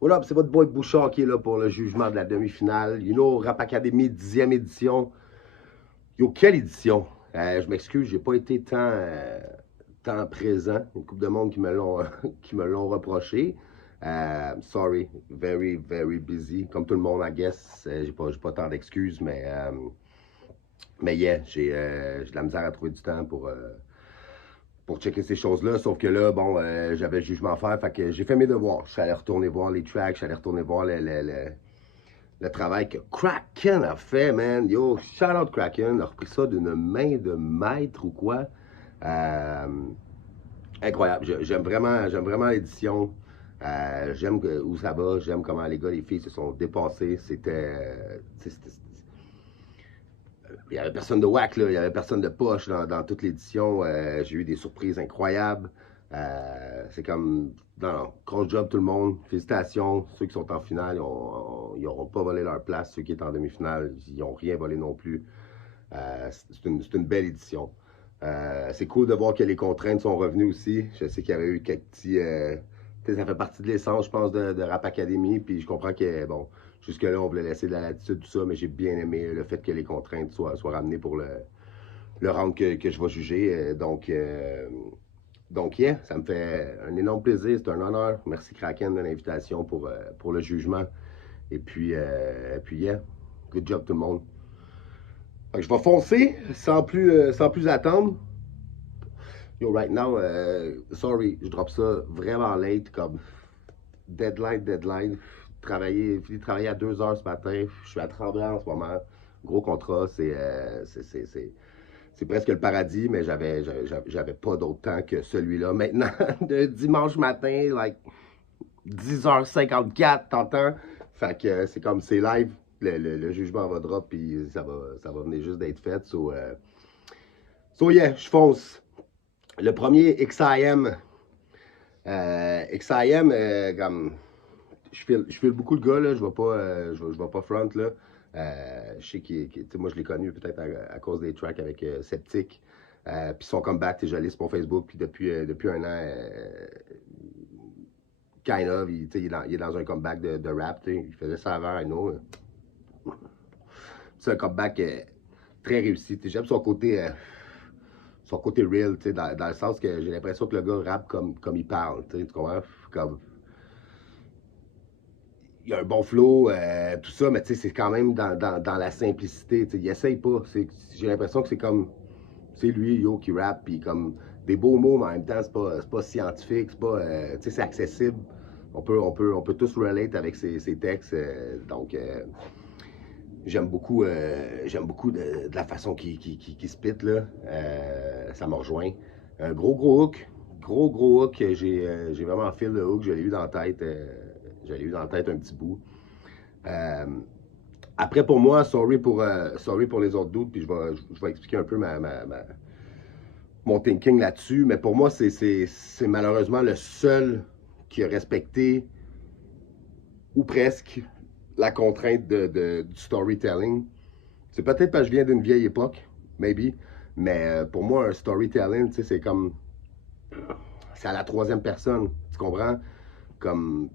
What up, c'est votre boy Bouchard qui est là pour le jugement de la demi-finale. You know, Rap Academy, 10e édition. Yo, quelle édition! Je m'excuse, j'ai pas été tant présent. Une couple de monde qui me l'ont qui me l'ont reproché. Sorry, very, very busy. Comme tout le monde, I guess. J'ai pas tant d'excuses, mais yeah, j'ai de la misère à trouver du temps pour checker ces choses-là. Sauf que là, bon, j'avais le jugement à faire, fait que j'ai fait mes devoirs. Je suis allé retourner voir les tracks, je suis allé retourner voir le travail que Kraken a fait, man. Yo, shout out Kraken, il a repris ça d'une main de maître ou quoi. Euh, Incroyable. J'aime vraiment l'édition. J'aime où ça va, j'aime comment les gars, les filles se sont dépassés. Il n'y avait personne de whack, là. Il n'y avait personne de poche dans toute l'édition. J'ai eu des surprises incroyables. C'est comme, non, gros job tout le monde. Félicitations. Ceux qui sont en finale, ils n'auront pas volé leur place. Ceux qui sont en demi-finale, ils n'ont rien volé non plus. C'est une belle édition. C'est cool de voir que les contraintes sont revenues aussi. Je sais qu'il y avait eu quelques petits. Ça fait partie de l'essence, je pense, de Rap Academy. Puis je comprends que, bon, jusque-là, on voulait laisser de la latitude, tout ça, mais j'ai bien aimé le fait que les contraintes soient ramenées pour le round que je vais juger. Donc, yeah, ça me fait un énorme plaisir, c'est un honneur. Merci Kraken de l'invitation pour le jugement. Et puis, yeah, good job tout le monde. Fait que je vais foncer sans plus attendre. Yo, right now, sorry, je drop ça vraiment late, comme deadline. Fini de travailler à 2 heures ce matin. Je suis à Tremblant en ce moment. Gros contrat, c'est presque le paradis, mais j'avais pas d'autre temps que celui-là. Maintenant, de dimanche matin, like 10h54, t'entends? Fait que c'est comme c'est live, le jugement va drop, puis ça va venir juste d'être fait. So yeah, je fonce. Le premier XIM, comme je file beaucoup de gars, là, je vais pas front, là. Je sais moi je l'ai connu peut-être à cause des tracks avec Sceptique. Puis son comeback, je l'ai sur mon Facebook, puis depuis un an, kind of, il est dans un comeback de rap, il faisait ça avant, I know. C'est un comeback très réussi. J'aime son côté real, dans le sens que j'ai l'impression que le gars rappe comme il parle, tu comprends? Comme, il a un bon flow, tout ça, mais c'est quand même dans la simplicité. Il essaye pas. J'ai l'impression que c'est lui, yo, qui rappe, puis comme des beaux mots, mais en même temps, c'est pas scientifique, c'est accessible. On peut tous relate avec ses textes. Donc, j'aime beaucoup de la façon qu'il spit, là. Ça me rejoint. Un gros hook. Gros hook. J'ai vraiment fil de hook. Je l'ai eu dans la tête. Je l'ai eu dans la tête un petit bout. Euh, Après, pour moi, sorry pour les autres doutes, puis je vais expliquer un peu mon thinking là-dessus, mais pour moi, c'est malheureusement le seul qui a respecté, ou presque, la contrainte du storytelling. C'est peut-être parce que je viens d'une vieille époque, maybe, mais pour moi, un storytelling, c'est comme. C'est à la troisième personne, tu comprends? Comme.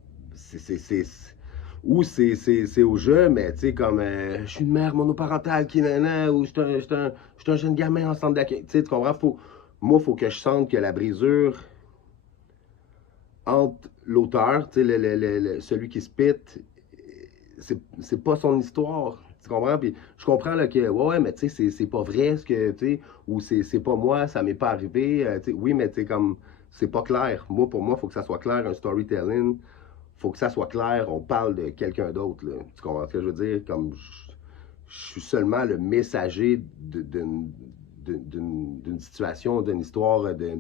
Ou c'est au jeu, mais tu sais, comme je suis une mère monoparentale qui nana, ou je suis un jeune gamin en centre d'accueil. Tu comprends? Moi, il faut que je sente que la brisure entre l'auteur, tu sais, celui qui spit, c'est pas son histoire. Tu comprends? Puis je comprends là, que, ouais, mais tu sais, c'est pas vrai ce que, tu sais, ou c'est pas moi, ça m'est pas arrivé. Oui, mais tu sais, comme, c'est pas clair. Pour moi, il faut que ça soit clair, un storytelling. Faut que ça soit clair, on parle de quelqu'un d'autre. Tu comprends ce que je veux dire? Comme, je suis seulement le messager d'une situation, d'une histoire, d'un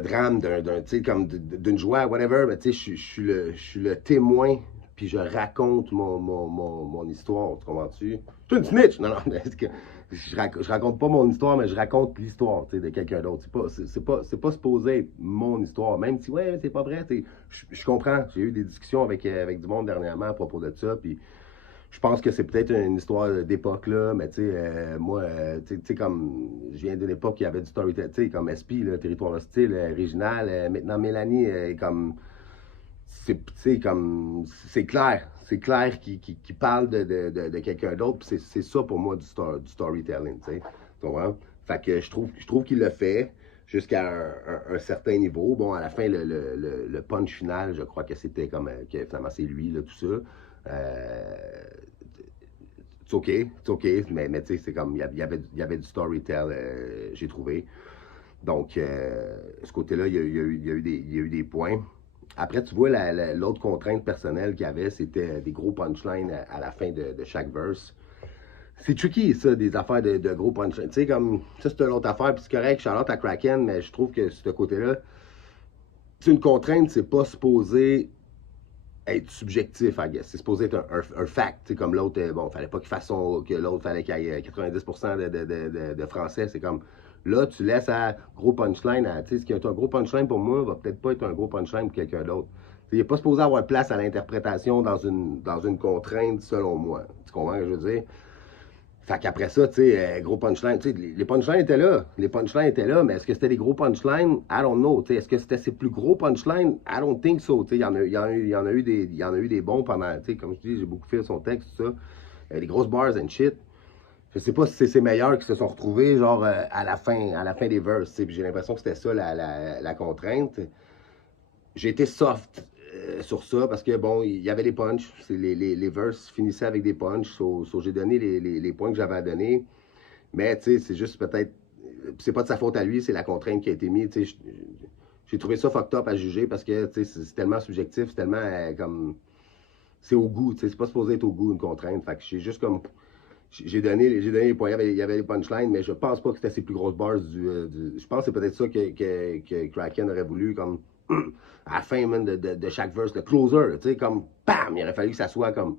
drame, d'une joie, whatever, mais tu sais, je suis le témoin, puis je raconte mon histoire, tu comprends-tu? Je suis une snitch! Non, je raconte pas mon histoire, mais je raconte l'histoire, tu sais, de quelqu'un d'autre. C'est pas supposé être mon histoire, même si, ouais, c'est pas vrai, je comprends. J'ai eu des discussions avec du monde dernièrement à propos de ça, puis je pense que c'est peut-être une histoire d'époque, là, mais tu sais, moi, tu sais, comme je viens d'une époque où il y avait du storytelling, tu sais, comme SP, là, Territoire hostile, original. Maintenant, Mélanie est comme. c'est comme, c'est clair qu'il parle de quelqu'un d'autre, puis c'est ça pour moi du storytelling, tu sais, tu comprends? Fait que je trouve qu'il le fait jusqu'à un certain niveau. Bon, à la fin, le punch final, je crois que c'était comme, que finalement c'est lui, là, tout ça. Euh, c'est OK, mais tu sais, c'est comme, il y avait du storytell, j'ai trouvé. Donc, ce côté-là, il y a eu des points. Après, tu vois, l'autre contrainte personnelle qu'il y avait, c'était des gros punchlines à la fin de chaque verse. C'est tricky, ça, des affaires de gros punchlines. Tu sais, comme, ça, c'est une autre affaire, puis c'est correct, Charlotte à Kraken, mais je trouve que ce côté-là, c'est une contrainte, c'est pas supposé être subjectif, I guess. C'est supposé être un fact. T'sais, comme l'autre, bon, fallait pas qu'il fasse que l'autre, fallait qu'il y ait 90% de français. C'est comme, là, tu laisses à gros punchline. Tu sais, ce qui est un gros punchline pour moi va peut-être pas être un gros punchline pour quelqu'un d'autre. Il n'est pas supposé avoir place à l'interprétation dans une contrainte, selon moi. Tu comprends ce que je veux dire? Fait qu'après ça, tu sais, gros punchline, tu sais, les punchlines étaient là. Les punchlines étaient là, mais est-ce que c'était des gros punchlines? I don't know. Est-ce que c'était ses plus gros punchlines? I don't think so. Il y en a eu des bons pendant, tu sais, comme je dis, j'ai beaucoup fait son texte, tout ça. Des grosses bars and shit. Je sais pas si c'est ces meilleurs qui se sont retrouvés, genre, à la fin des verses, puis j'ai l'impression que c'était ça la contrainte. J'ai été soft sur ça parce que, bon, il y avait des punchs. Les verses finissaient avec des punchs. J'ai donné les points que j'avais à donner. Mais, tu sais, c'est juste peut-être. C'est pas de sa faute à lui, c'est la contrainte qui a été mise. Tu sais, j'ai trouvé ça fucked up à juger parce que, tu sais, c'est tellement subjectif, c'est tellement comme. C'est au goût, tu sais, c'est pas supposé être au goût une contrainte. Fait que j'ai juste comme. J'ai donné les points, il y avait les punchlines, mais je pense pas que c'était ses plus grosses bars je pense que c'est peut-être ça que Kraken aurait voulu, comme à la fin man, de chaque verse, le closer, tu sais, comme bam, il aurait fallu que ça soit comme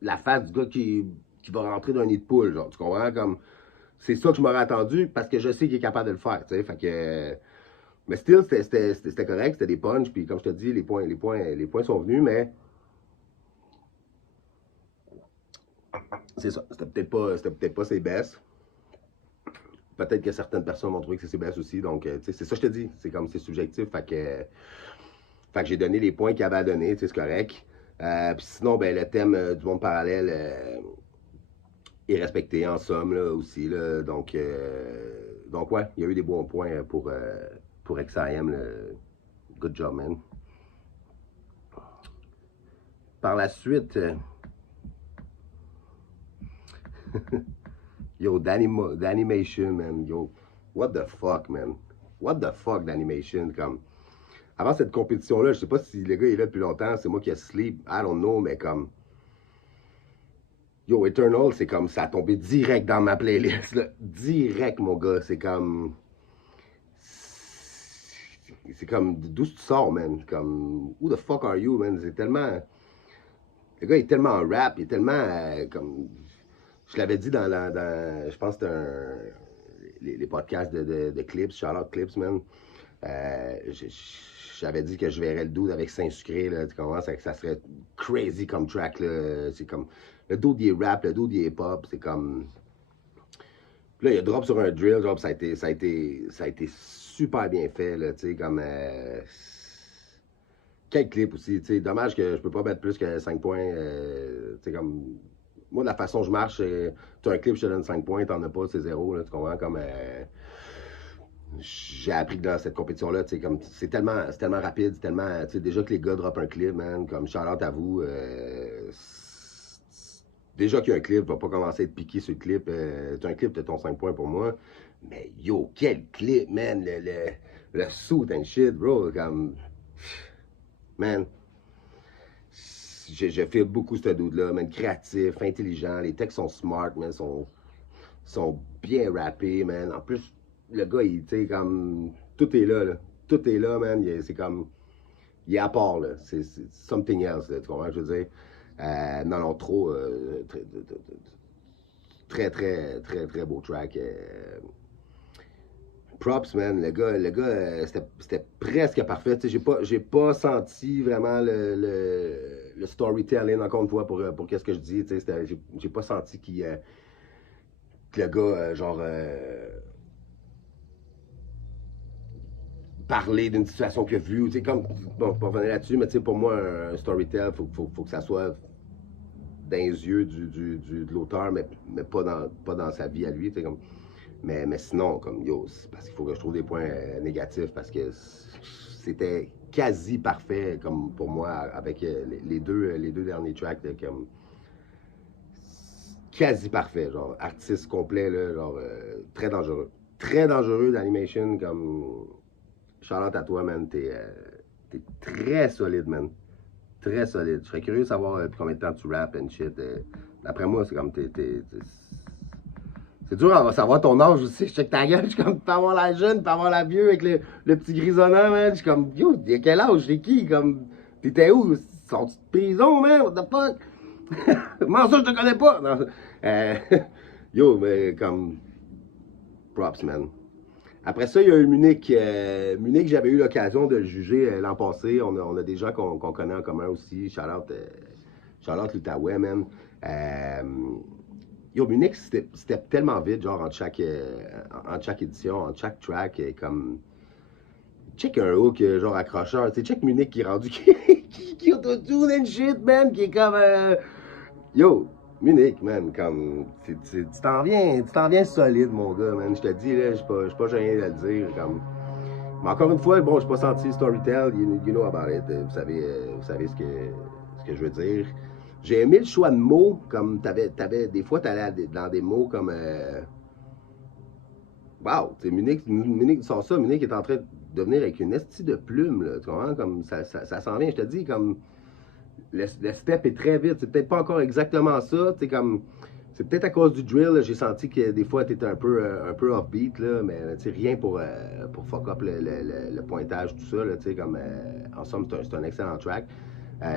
la face du gars qui va rentrer dans un nid de poule, genre, tu comprends? Comme, c'est ça que je m'aurais attendu parce que je sais qu'il est capable de le faire, tu sais, fait que. Mais still, c'était correct, c'était des punches, puis comme je te dis, les points sont venus, mais c'est ça, c'était peut-être pas ses best. Peut-être que certaines personnes vont trouver que c'est ses best aussi, donc, c'est ça que je te dis, c'est comme, c'est subjectif, fait que j'ai donné les points qu'il avait à donner, c'est correct. Puis sinon, ben, le thème du monde parallèle est respecté en somme là, aussi. Là, donc ouais, il y a eu des bons points pour XIM. Là. Good job, man. Par la suite, yo, d'animation, man. Yo, what the fuck, man. What the fuck d'animation, comme. Avant cette compétition-là, je sais pas si le gars est là depuis longtemps, c'est moi qui ai sleep, I don't know, mais comme. Yo, Eternal, c'est comme ça a tombé direct dans ma playlist. Là. Direct, mon gars. C'est comme. C'est comme. D'où tu sors, man? Comme. Who the fuck are you, man? C'est tellement. Le gars est tellement en rap, il est tellement. Comme. Je l'avais dit je pense que c'était les podcasts de Clips, Charlotte Clips, man. J'avais dit que je verrais le dude avec Saint-Sucré, là, tu comprends? Ça serait crazy comme track, là. C'est comme, le dude, il est rap, le dude, il est pop, c'est comme... Puis là, il a drop sur un drill, genre, ça a été super bien fait, là, tu sais, comme... Quel clip aussi, tu sais, dommage que je peux pas mettre plus que 5 points, tu sais, comme... Moi, de la façon dont je marche, tu as un clip, je te donne 5 points, t'en as pas, c'est 0, là, tu comprends? Comme... j'ai appris que dans cette compétition-là, comme c'est tellement rapide, c'est tellement, déjà que les gars drop un clip, man, comme Charlotte à vous, déjà qu'il y a un clip, va pas commencer à être piqué sur le clip, t'as un clip, t'as ton 5 points pour moi, mais yo, quel clip, man, le suit and shit, bro, comme, man, je fais beaucoup ce dude-là, man, créatif, intelligent, les textes sont smart, man, sont bien rappés, man, en plus, le gars, il, tu sais, comme, tout est là, là. Tout est là, man. C'est comme, il est à part, là. C'est something else, là. Tu comprends ce que je veux dire? Non, non, trop, très beau track. Props, man. Le gars c'était presque parfait. Tu sais, j'ai pas senti vraiment le storytelling, encore une fois, pour qu'est-ce que je dis. Tu sais, j'ai pas senti que le gars, genre, parler d'une situation qu'il a vue, tu sais, comme, bon, pas revenir là-dessus, mais tu sais, pour moi, un storytell, faut que ça soit dans les yeux de l'auteur, mais pas dans sa vie à lui, tu sais, comme, mais sinon, comme, yo, c'est parce qu'il faut que je trouve des points négatifs, parce que c'était quasi parfait, comme, pour moi, avec les deux derniers tracks, là, comme, quasi parfait, genre, artiste complet, là, genre, très dangereux. Très dangereux d'animation, comme, Charlotte à toi, man, t'es très solide, man. Très solide. Je serais curieux de savoir combien de temps tu rap and shit. D'après moi, c'est comme c'est dur à savoir ton âge aussi. Je check ta gueule, je suis comme, tu peux avoir la jeune, tu peux avoir la vieux avec le petit grisonnant, man. Je suis comme, yo, il a quel âge? T'es qui? Comme, t'étais où? Sont-tu de prison, man? What the fuck? Comment ça, je te connais pas? Non. Euh, yo, mais comme, props, man. Après ça, il y a eu Munich. Munich, j'avais eu l'occasion de le juger l'an passé. On a des gens qu'on connaît en commun aussi. Charlotte l'Outaouais, man. Euh, yo, Munich, c'était tellement vite, genre, entre chaque édition, entre chaque track. Comme. Check un hook, genre, accrocheur. Tu sais, check Munich qui est rendu. qui autotune and shit, man. Qui est comme. Yo, Munich, man, comme, tu t'en viens solide, mon gars, man. Je te dis, là, je suis pas gêné de le dire, comme. Mais encore une fois, bon, je suis pas senti storytell, you know about it. Vous savez ce que je veux dire. J'ai aimé le choix de mots, comme des fois, t'allais dans des mots comme, wow, tu sais, Munich sort ça, Munich est en train de devenir avec une estie de plume, là, tu comprends, comme, ça s'en vient, je te dis, comme, le step est très vite. C'est peut-être pas encore exactement ça. Comme, c'est peut-être à cause du drill. J'ai senti que des fois, tu étais un peu offbeat, là, mais rien pour fuck up le pointage, tout ça. Là, comme, en somme, c'est un excellent track.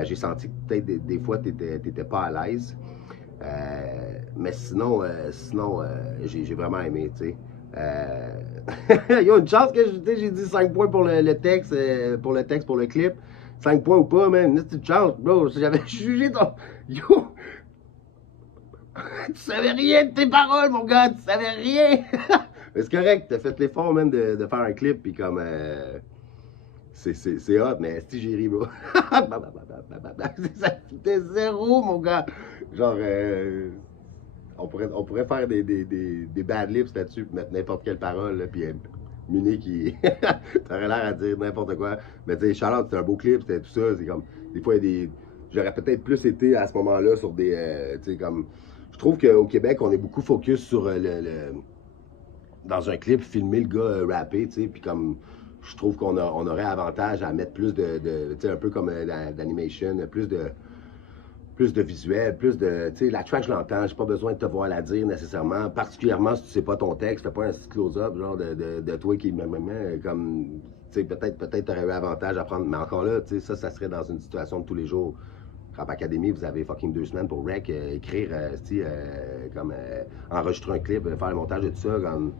J'ai senti que peut-être des fois, tu n'étais pas à l'aise. Mais sinon, j'ai vraiment aimé. Il y a une chance que j'ai dit 5 points pour le texte, pour le clip. 5 points ou pas, man, c'est une chance, bro. J'avais jugé ton. Yo! Tu savais rien de tes paroles, mon gars, tu savais rien! Mais c'est correct, t'as fait l'effort, man, de faire un clip, pis comme. C'est hot, mais si j'ai ri, bro. C'était zéro, mon gars. Genre, on pourrait faire des bad lips là-dessus, mettre n'importe quelle parole, là, pis Munich qui. T'aurais l'air à dire n'importe quoi. Mais tu sais, Charlotte, c'était un beau clip, c'était tout ça. C'est comme. Des fois, il y a des. J'aurais peut-être plus été à ce moment-là sur des. Tu sais, comme. Je trouve qu'au Québec, on est beaucoup focus sur dans un clip, filmer le gars rapper, tu sais. Puis comme. Je trouve qu'on aurait avantage à mettre plus tu sais, un peu comme d'animation, plus de visuel, plus de. Tu sais, la track, je l'entends, j'ai pas besoin de te voir la dire nécessairement. Particulièrement si tu sais pas ton texte, fais pas un petit close-up, genre de toi qui comme. Tu sais, peut-être t'aurais eu avantage à prendre. Mais encore là, tu sais, ça serait dans une situation de tous les jours. Rap Academy, vous avez fucking 2 semaines pour rec, écrire, comme enregistrer un clip, faire le montage de tout ça, comme.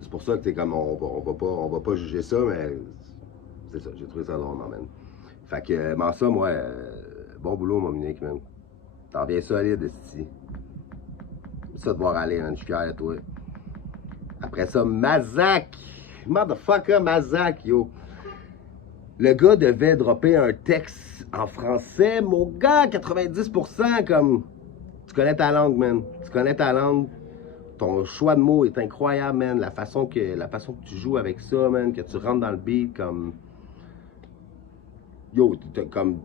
C'est pour ça que t'es comme on va pas juger ça, mais c'est ça, j'ai trouvé ça drôle, man. Fait que, mais ça, moi, bon boulot, mon Munich, man. T'en viens solide, ici. Ça de voir aller, man. Je suis fier de toi. Après ça, Mazak. Motherfucker, Mazak, yo. Le gars devait dropper un texte en français. Mon gars, 90%, comme. Tu connais ta langue, man. Tu connais ta langue. Ton choix de mots est incroyable, man. La façon que tu joues avec ça, man. Que tu rentres dans le beat, comme. Yo, comme.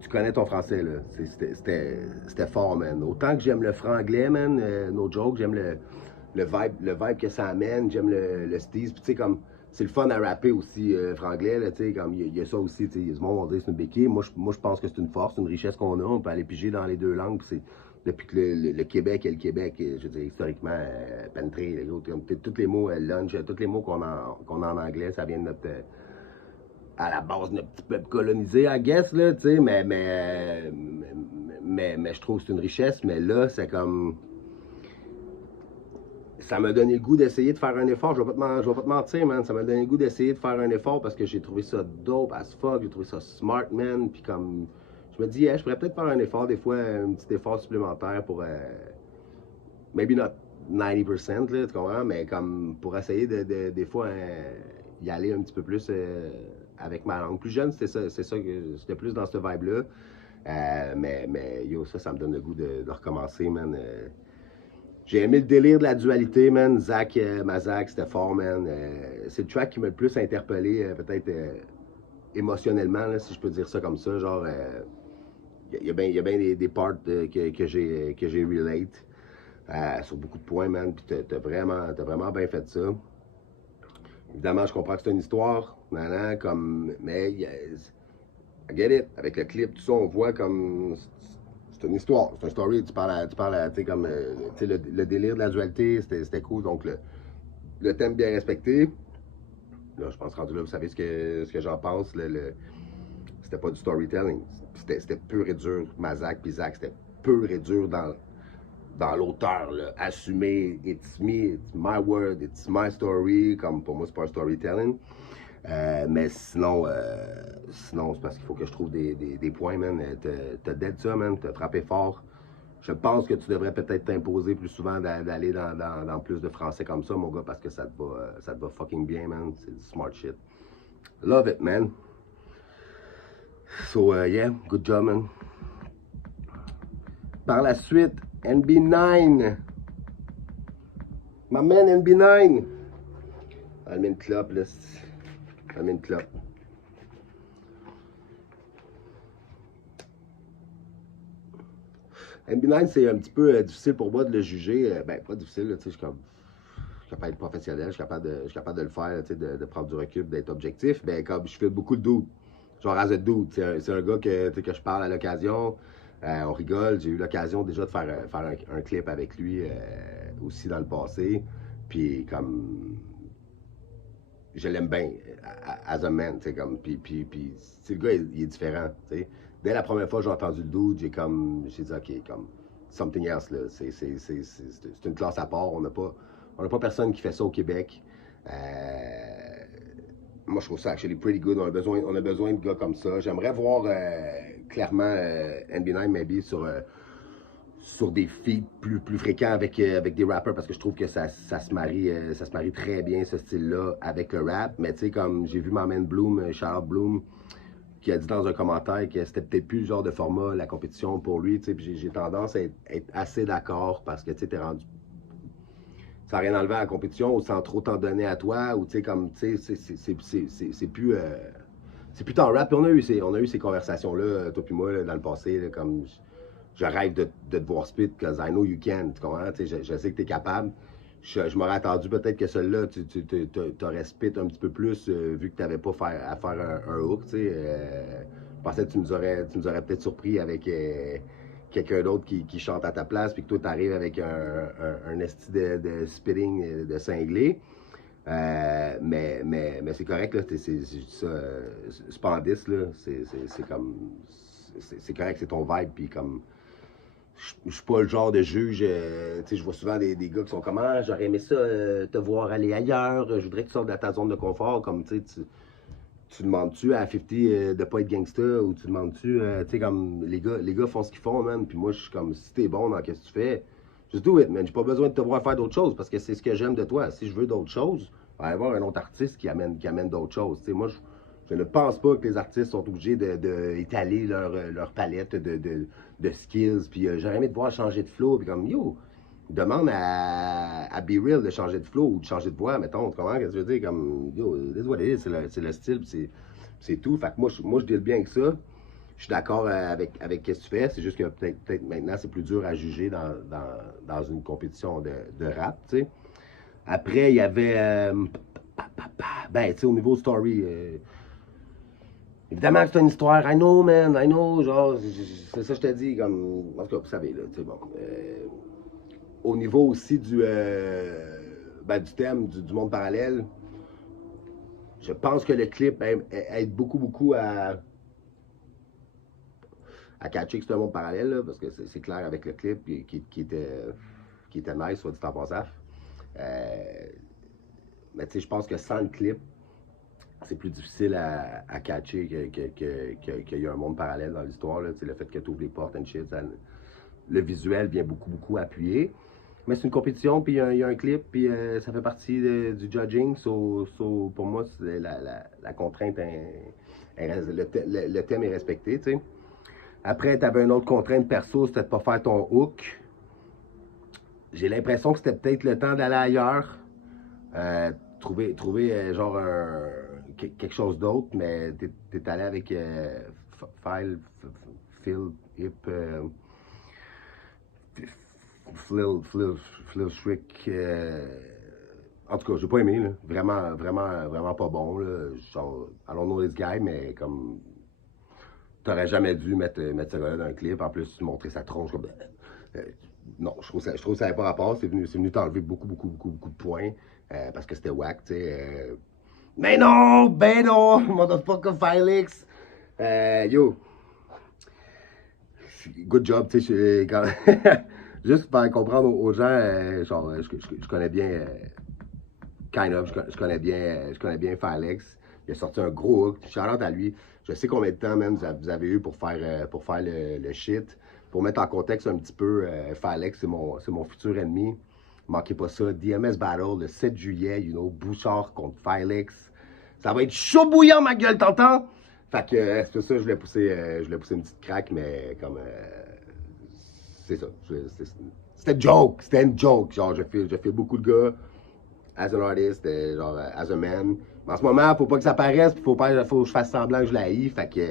Tu connais ton français, là. C'était fort, man. Autant que j'aime le franglais, man, no joke, j'aime le vibe que ça amène, j'aime le steez. Puis, tu sais, comme, c'est le fun à rapper aussi, franglais, là, tu sais, comme, il y a ça aussi, tu sais, il y a du monde, on dit c'est une béquille. Moi, je pense que c'est une force, une richesse qu'on a. On peut aller piger dans les deux langues, puis c'est. Depuis que le Québec est le Québec, je veux dire, historiquement, pentré, tous les mots, lunch, tous les mots qu'on a en anglais, ça vient de notre. À la base de notre petit peuple colonisé, I guess, là, tu sais, mais je trouve que c'est une richesse, mais là, c'est comme. Ça m'a donné le goût d'essayer de faire un effort, je vais pas te mentir, man, ça m'a donné le goût d'essayer de faire un effort parce que j'ai trouvé ça dope as fuck, j'ai trouvé ça smart, man, puis comme. Je me dis, je pourrais peut-être faire un effort, des fois, un petit effort supplémentaire pour. Maybe not 90%, là, tu comprends, mais comme pour essayer des fois. y aller un petit peu plus avec ma langue. Plus jeune, c'était plus dans ce vibe-là. Mais yo, ça me donne le goût de recommencer, man. J'ai aimé le délire de la dualité, man. Zach, Mazak, c'était fort, man. C'est le track qui m'a le plus interpellé, peut-être émotionnellement, là, si je peux dire ça comme ça. Genre, il y a bien des parts que j'ai relate sur beaucoup de points, man. Puis t'as vraiment bien fait ça. Évidemment, je comprends que c'est une histoire, mais I get it. Avec le clip, tout ça, on voit comme c'est une histoire, c'est une story. Tu parles, tu sais, comme le délire de la dualité, c'était cool. Donc le thème bien respecté. Là, je pense rendu là, vous savez ce que j'en pense. C'était pas du storytelling. C'était pur et dur. Mazak puis Zach, c'était pur et dur dans l'auteur. Assumé, it's me, it's my word, it's my story. Comme pour moi, c'est pas un storytelling. Mais sinon c'est parce qu'il faut que je trouve des points, man. T'as dead ça, man. T'as frappé fort. Je pense que tu devrais peut-être t'imposer plus souvent d'aller dans plus de français comme ça, mon gars, parce que ça te va fucking bien, man. C'est du smart shit. Love it, man. So, yeah, good job, man. Par la suite, NB9. My man, NB9. Elle met une clope, là. Elle met une clope. NB9, c'est un petit peu difficile pour moi de le juger. Ben, pas difficile, tu sais, je suis capable d'être professionnel, je suis capable de le faire, tu sais, de prendre du recul, d'être objectif. Mais comme je fais beaucoup de doutes, genre as a dude, c'est un gars que je parle à l'occasion, on rigole. J'ai eu l'occasion déjà de faire un clip avec lui aussi dans le passé. Puis comme je l'aime bien as a man, tu sais, comme, puis le gars, il est différent, tu sais. Dès la première fois que j'ai entendu le dude, j'ai dit, OK, comme, something else, là, c'est une classe à part, on n'a pas personne qui fait ça au Québec. Moi, je trouve ça actually pretty good, on a besoin de gars comme ça. J'aimerais voir, clairement, NB9, maybe, sur des feats plus fréquents avec des rappers parce que je trouve que ça se marie très bien ce style-là avec le rap. Mais tu sais, comme j'ai vu ma man Bloom, Charles Bloom, qui a dit dans un commentaire que c'était peut-être plus le genre de format, la compétition pour lui. Tu sais, puis j'ai tendance à être assez d'accord parce que tu sais, t'es rendu. Ça n'a rien enlevé à la compétition ou sans trop t'en donner à toi ou tu sais, comme tu sais, c'est plus. C'est plus ton rap. Puis on a eu ces conversations-là, toi puis moi, là, dans le passé, là, comme je rêve de te voir spit, because I know you can, tu comprends? Je sais que tu es capable. Je m'aurais attendu peut-être que celui-là, tu aurais spit un petit peu plus, vu que tu n'avais pas à faire un hook, tu sais. Je pensais que tu nous aurais peut-être surpris avec quelqu'un d'autre qui chante à ta place, puis que toi, tu arrives avec un esti de spitting de cinglé. Mais c'est correct, là, c'est pas en 10, là, c'est comme, c'est correct, c'est ton vibe, puis comme, je suis pas le genre de juge, tu sais, je vois souvent des gars qui sont comme, ah, j'aurais aimé ça, te voir aller ailleurs, je voudrais que tu sortes de ta zone de confort, comme, tu sais, tu demandes-tu à 50 de pas être gangsta, ou tu demandes-tu, tu sais, comme, les gars font ce qu'ils font, man, puis moi, je suis comme, si t'es bon dans ce que tu fais, just do it, man, j'ai pas besoin de te voir faire d'autres choses, parce que c'est ce que j'aime de toi, si je veux d'autres choses, il va y avoir un autre artiste qui amène d'autres choses, tu sais, moi, je ne pense pas que les artistes sont obligés d'étaler leur palette de skills. Puis j'aurais aimé te voir changer de flow. Puis comme, yo, demande à Be Real de changer de flow ou de changer de voix, mettons. Comment, qu'est-ce que je veux dire? Comme, yo, this is what it is. C'est le style, c'est tout. Fait que moi, je deal bien avec ça. Je suis d'accord avec ce que tu fais. C'est juste que peut-être maintenant, c'est plus dur à juger dans une compétition de rap, tu sais. Après, il y avait. Ben, tu sais, au niveau story. Évidemment que c'est une histoire, I know, man, I know, genre, c'est ça que je te dis, comme, en tout cas, vous savez, là, tu sais, bon. Au niveau aussi du thème du monde parallèle, je pense que le clip aide beaucoup à catcher que c'est un monde parallèle, là, parce que c'est clair avec le clip qui était nice, soit dit en passant. Mais tu sais, je pense que sans le clip, c'est plus difficile à catcher qu'il y a un monde parallèle dans l'histoire. Le fait que tu ouvres les portes and shit, le visuel vient beaucoup appuyer. Mais c'est une compétition, puis il y a un clip, puis ça fait partie du judging. Pour moi, la contrainte, le thème est respecté, tu sais. Après, tu avais une autre contrainte perso, c'était de pas faire ton hook. J'ai l'impression que c'était peut-être le temps d'aller ailleurs. Trouver genre quelque chose d'autre, mais t'es allé avec Phil, Hip, Flil Shriek. En tout cas, j'ai pas aimé, là. Vraiment pas bon, là. Genre, I don't know this guy, mais comme. T'aurais jamais dû mettre ce gars-là dans un clip. En plus, montrer sa tronche comme. Euh, non, je trouve que ça n'avait pas rapport. C'est venu t'enlever beaucoup de points. Parce que c'était whack, tu sais. Mais non! Ben non! Motherfucker Felix! Yo! Good job, tu sais. Juste pour faire comprendre aux gens, genre, je connais bien. Kind of, je connais bien Felix. Il a sorti un gros hook. Shout-out à lui. Je sais combien de temps, même, vous avez eu pour faire le shit. Pour mettre en contexte un petit peu, Felix, c'est mon futur ennemi. Manquez pas ça. DMS Battle le 7 juillet, Bouchard contre Felix. Ça va être chaud bouillant, ma gueule, t'entends? Fait que c'est pour ça que je voulais pousser une petite craque, mais comme. C'est ça. C'était une joke. Genre, je fais beaucoup de gars as an artist, genre as a man. Mais en ce moment, faut pas que ça paraisse, faut que je fasse semblant que je la haïs. Fait que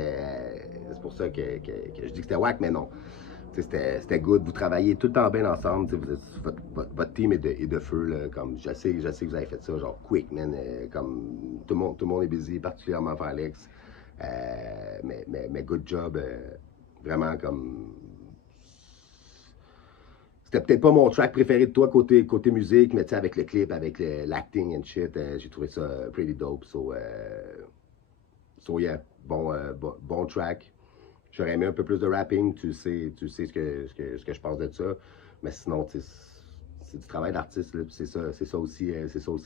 c'est pour ça que je dis que c'était whack, mais non. C'était good. Vous travaillez tout le temps bien ensemble. Votre team est de feu. Là, comme, je sais que vous avez fait ça, genre quick, man. Comme tout le monde est busy, particulièrement Felix. Mais good job. Vraiment comme. C'était peut-être pas mon track préféré de toi côté musique, mais tu sais, avec le clip, avec l'acting and shit, j'ai trouvé ça pretty dope. So yeah, bon track. J'aurais aimé un peu plus de rapping, tu sais ce que je pense de ça. Mais sinon, c'est du travail d'artiste, c'est ça aussi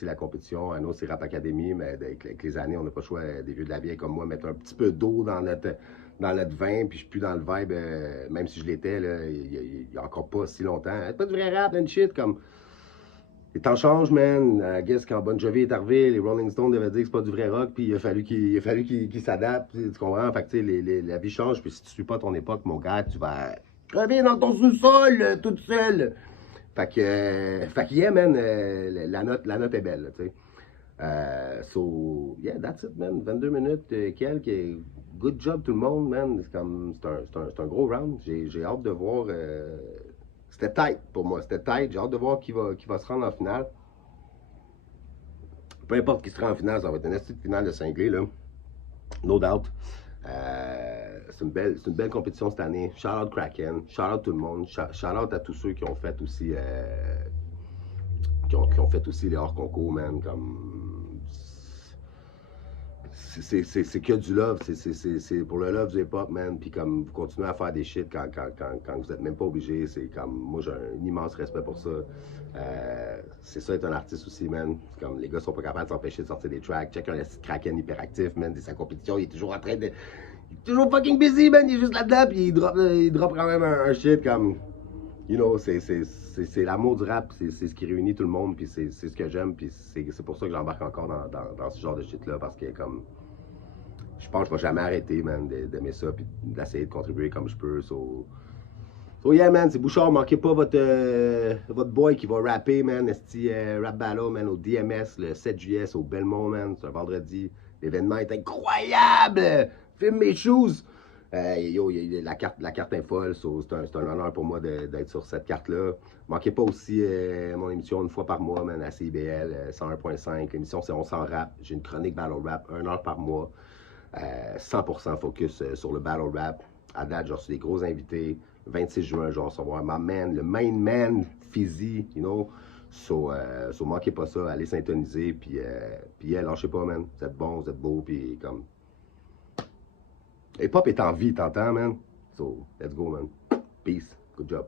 la compétition. I know c'est Rap Academy, mais avec les années, on n'a pas le choix, des vieux de la vieille comme moi, mettre un petit peu d'eau dans notre vin, puis je suis plus dans le vibe, même si je l'étais, il y a encore pas si longtemps. C'est pas du vrai rap, and shit, comme. Les temps changent, man. I guess quand Bon Jovi est arrivé, les Rolling Stones devaient dire que c'est pas du vrai rock, puis il a fallu qu'il s'adapte, tu comprends? Fait que, tu sais, la vie change, puis si tu suis pas ton époque, mon gars, tu vas crever dans ton sous-sol, toute seule. Fait que yeah, man, la note est belle, tu sais. So, yeah, that's it, man. 22 minutes, quelques. Good job, tout le monde, man. C'est un gros round. J'ai hâte de voir. C'était tight pour moi. C'était tight. J'ai hâte de voir qui va se rendre en finale. Peu importe qui sera en finale, ça va être une petite finale de cinglé, là. No doubt. C'est une belle compétition cette année. Shout out Kraken. Shout out tout le monde. Shout out à tous ceux qui ont fait aussi. Qui ont fait aussi les hors-concours, man. Comme. C'est que du love. C'est pour le love du hip-hop, man. Puis comme vous continuez à faire des shit quand vous êtes même pas obligé. C'est comme. Moi, j'ai un immense respect pour ça. C'est ça être un artiste aussi, man. Comme les gars sont pas capables de s'empêcher de sortir des tracks. Check un Kraken hyperactif, man. Sa compétition, il est toujours en train de. Il est toujours fucking busy, man. Il est juste là-dedans. Puis il drop quand même un shit comme. You know, c'est l'amour du rap, c'est ce qui réunit tout le monde, puis c'est ce que j'aime, puis c'est pour ça que j'embarque encore dans ce genre de shit-là, parce que comme, je pense que je vais jamais arrêter, man, d'aimer ça, puis d'essayer de contribuer comme je peux, so yeah, man, c'est Bouchard, manquez pas votre boy qui va rapper, man, rap battle, man, au DMS, le 7 juillet, au Belmont, man, c'est un vendredi, l'événement est incroyable, filme mes shoes! Yo, la carte est folle, so c'est un honneur pour moi d'être sur cette carte-là. Manquez pas aussi mon émission une fois par mois, man, à CIBL 101.5. L'émission, c'est On s'en rap. J'ai une chronique battle rap, 1 heure par mois. 100% focus sur le battle rap. À date, j'ai reçu des gros invités. 26 juin, je vais recevoir ma man, le main man, Fizzy, you know. So manquez pas ça, allez syntoniser, puis lâchez pas, man. Vous êtes bons, vous êtes beaux, puis comme. Hip-hop est en vie, t'entends, man? So, let's go, man. Peace. Good job.